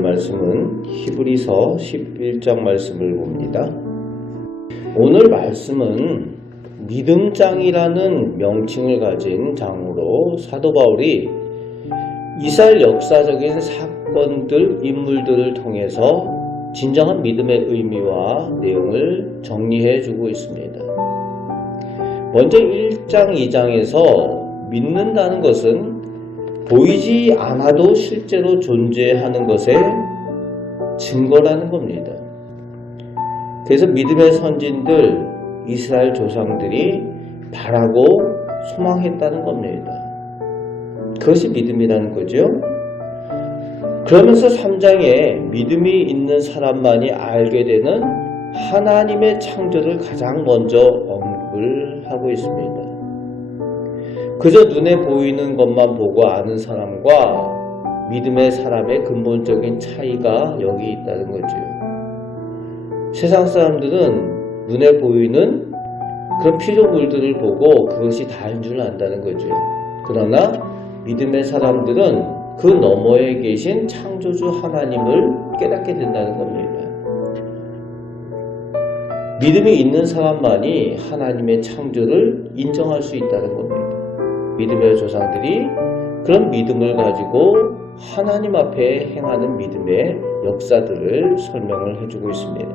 볼 말씀은 히브리서 11장 말씀을 봅니다. 오늘 말씀은 믿음장이라는 명칭을 가진 장으로 사도 바울이 이스라엘 역사적인 사건들, 인물들을 통해서 진정한 믿음의 의미와 내용을 정리해 주고 있습니다. 먼저 1장, 2장에서 믿는다는 것은 보이지 않아도 실제로 존재하는 것의 증거라는 겁니다. 그래서 믿음의 선진들, 이스라엘 조상들이 바라고 소망했다는 겁니다. 그것이 믿음이라는 거죠. 그러면서 3장에 믿음이 있는 사람만이 알게 되는 하나님의 창조를 가장 먼저 언급을 하고 있습니다. 그저 눈에 보이는 것만 보고 아는 사람과 믿음의 사람의 근본적인 차이가 여기 있다는 거죠. 세상 사람들은 눈에 보이는 그런 피조물들을 보고 그것이 다인 줄 안다는 거죠. 그러나 믿음의 사람들은 그 너머에 계신 창조주 하나님을 깨닫게 된다는 겁니다. 믿음이 있는 사람만이 하나님의 창조를 인정할 수 있다는 겁니다. 믿음의 조상들이 그런 믿음을 가지고 하나님 앞에 행하는 믿음의 역사들을 설명을 해주고 있습니다.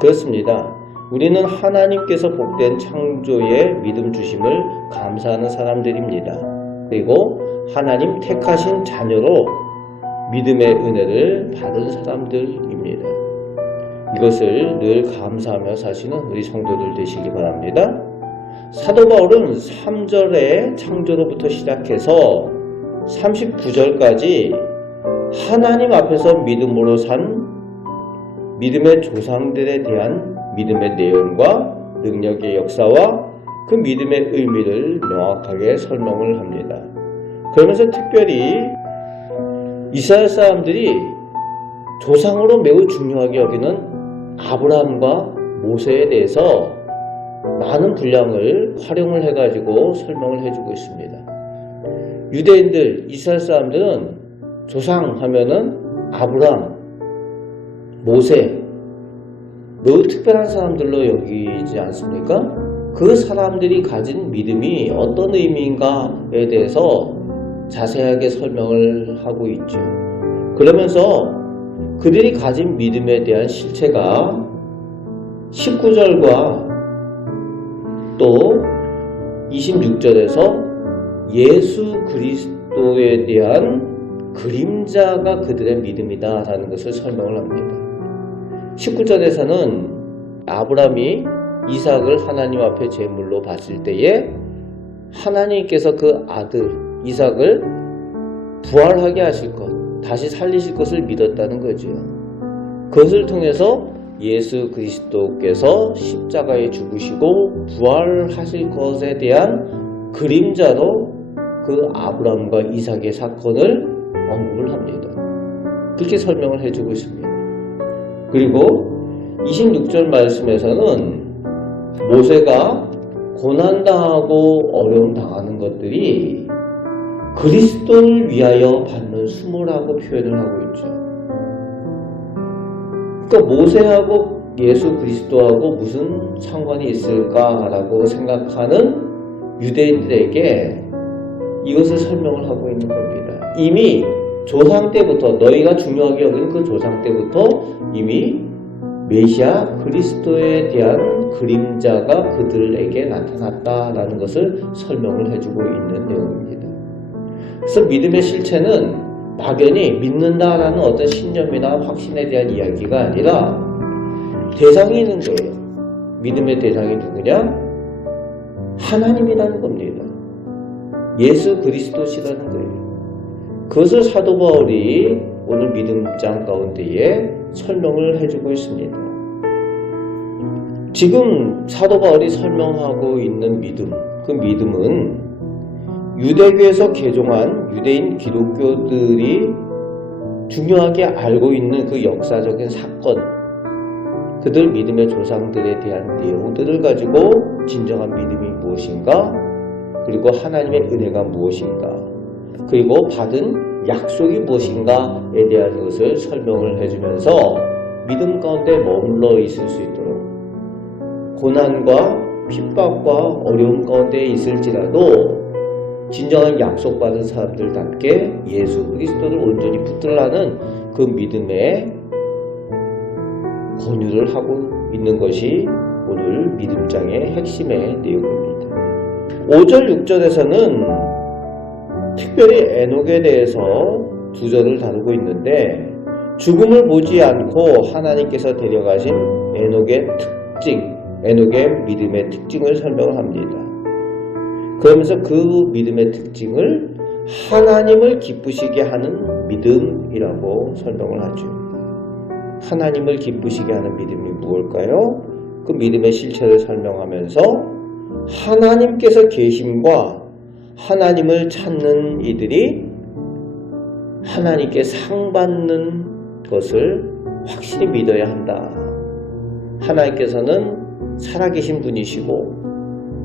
그렇습니다. 우리는 하나님께서 복된 창조의 믿음 주심을 감사하는 사람들입니다. 그리고 하나님 택하신 자녀로 믿음의 은혜를 받은 사람들입니다. 이것을 늘 감사하며 사시는 우리 성도들 되시기 바랍니다. 사도 바울은 3절의 창조로부터 시작해서 39절까지 하나님 앞에서 믿음으로 산 믿음의 조상들에 대한 믿음의 내용과 능력의 역사와 그 믿음의 의미를 명확하게 설명을 합니다. 그러면서 특별히 이스라엘 사람들이 조상으로 매우 중요하게 여기는 아브라함과 모세에 대해서 많은 분량을 활용을 해가지고 설명을 해주고 있습니다. 유대인들, 이스라엘 사람들은 조상 하면은 아브라함, 모세, 매우 특별한 사람들로 여기지 않습니까? 그 사람들이 가진 믿음이 어떤 의미인가에 대해서 자세하게 설명을 하고 있죠. 그러면서 그들이 가진 믿음에 대한 실체가 19절과 또 26절에서 예수 그리스도에 대한 그림자가 그들의 믿음이다 라는 것을 설명을 합니다. 19절에서는 아브라함이 이삭을 하나님 앞에 제물로 바칠 때에 하나님께서 그 아들 이삭을 부활하게 하실 것, 다시 살리실 것을 믿었다는 거죠. 그것을 통해서 예수 그리스도께서 십자가에 죽으시고 부활하실 것에 대한 그림자로 그 아브라함과 이삭의 사건을 언급을 합니다. 그렇게 설명을 해주고 있습니다. 그리고 26절 말씀에서는 모세가 고난당하고 어려움당하는 것들이 그리스도를 위하여 받는 수모라고 표현을 하고 있죠. 그러니까 모세하고 예수 그리스도하고 무슨 상관이 있을까라고 생각하는 유대인들에게 이것을 설명을 하고 있는 겁니다. 이미 조상 때부터 너희가 중요하게 여기는 그 조상 때부터 이미 메시아 그리스도에 대한 그림자가 그들에게 나타났다라는 것을 설명을 해주고 있는 내용입니다. 그래서 믿음의 실체는 막연히 믿는다라는 어떤 신념이나 확신에 대한 이야기가 아니라 대상이 있는 거예요. 믿음의 대상이 누구냐? 하나님이라는 겁니다. 예수 그리스도시라는 거예요. 그것을 사도 바울이 오늘 믿음장 가운데에 설명을 해주고 있습니다. 지금 사도 바울이 설명하고 있는 믿음, 그 믿음은 유대교에서 개종한 유대인 기독교들이 중요하게 알고 있는 그 역사적인 사건, 그들 믿음의 조상들에 대한 내용들을 가지고 진정한 믿음이 무엇인가, 그리고 하나님의 은혜가 무엇인가, 그리고 받은 약속이 무엇인가에 대한 것을 설명을 해주면서 믿음 가운데 머물러 있을 수 있도록 고난과 핍박과 어려움 가운데 있을지라도 진정한 약속받은 사람들답게 예수 그리스도를 온전히 붙들라는 그 믿음의 권유를 하고 있는 것이 오늘 믿음장의 핵심의 내용입니다. 5절, 6절에서는 특별히 에녹에 대해서 두 절을 다루고 있는데 죽음을 보지 않고 하나님께서 데려가신 에녹의 특징, 에녹의 믿음의 특징을 설명을 합니다. 그러면서 그 믿음의 특징을 하나님을 기쁘시게 하는 믿음이라고 설명을 하죠. 하나님을 기쁘시게 하는 믿음이 무엇일까요? 그 믿음의 실체를 설명하면서 하나님께서 계심과 하나님을 찾는 이들이 하나님께 상 받는 것을 확실히 믿어야 한다. 하나님께서는 살아계신 분이시고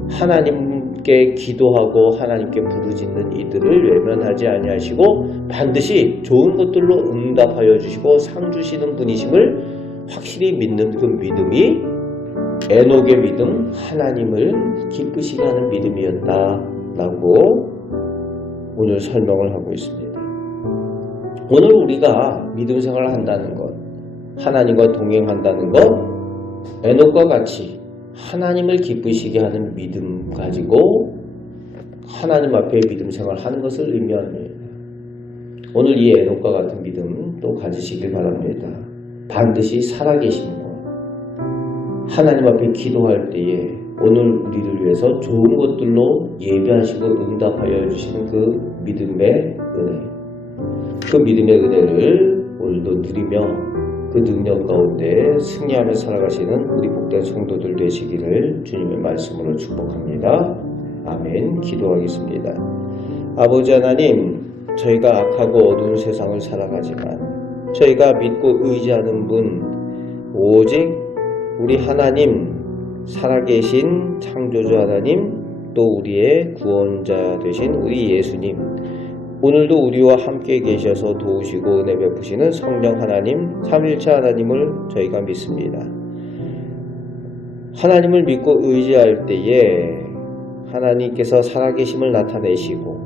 하나님께 기도하고 하나님께 부르짖는 이들을 외면하지 아니하시고 반드시 좋은 것들로 응답하여 주시고 상 주시는 분이심을 확실히 믿는 그 믿음이 에녹의 믿음, 하나님을 기쁘시게 하는 믿음이었다라고 오늘 설명을 하고 있습니다. 오늘 우리가 믿음 생활을 한다는 것, 하나님과 동행한다는 것, 에녹과 같이 하나님을 기쁘시게 하는 믿음 가지고 하나님 앞에 믿음 생활을 하는 것을 의미합니다. 오늘 이 에녹과 같은 믿음 또 가지시길 바랍니다. 반드시 살아계신 것, 하나님 앞에 기도할 때에 오늘 우리를 위해서 좋은 것들로 예배하시고 응답하여 주시는 그 믿음의 은혜, 그 믿음의 은혜를 오늘도 누리며 그 능력 가운데 승리하며 살아가시는 우리 복된 성도들 되시기를 주님의 말씀으로 축복합니다. 아멘. 기도하겠습니다. 아버지 하나님, 저희가 악하고 어두운 세상을 살아가지만 저희가 믿고 의지하는 분 오직 우리 하나님, 살아계신 창조주 하나님, 또 우리의 구원자 되신 우리 예수님, 오늘도 우리와 함께 계셔서 도우시고 은혜 베푸시는 성령 하나님, 삼일체 하나님을 저희가 믿습니다. 하나님을 믿고 의지할 때에 하나님께서 살아계심을 나타내시고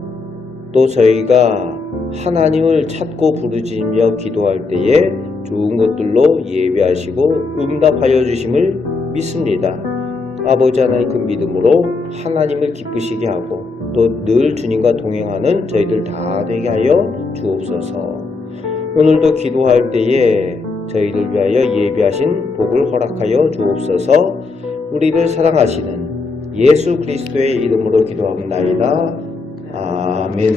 또 저희가 하나님을 찾고 부르짖으며 기도할 때에 좋은 것들로 예배하시고 응답하여 주심을 믿습니다. 아버지 하나님, 그 믿음으로 하나님을 기쁘시게 하고 또 늘 주님과 동행하는 저희들 다 되게 하여 주옵소서. 오늘도 기도할 때에 저희를 위하여 예배하신 복을 허락하여 주옵소서. 우리를 사랑하시는 예수 그리스도의 이름으로 기도합니다. 아멘.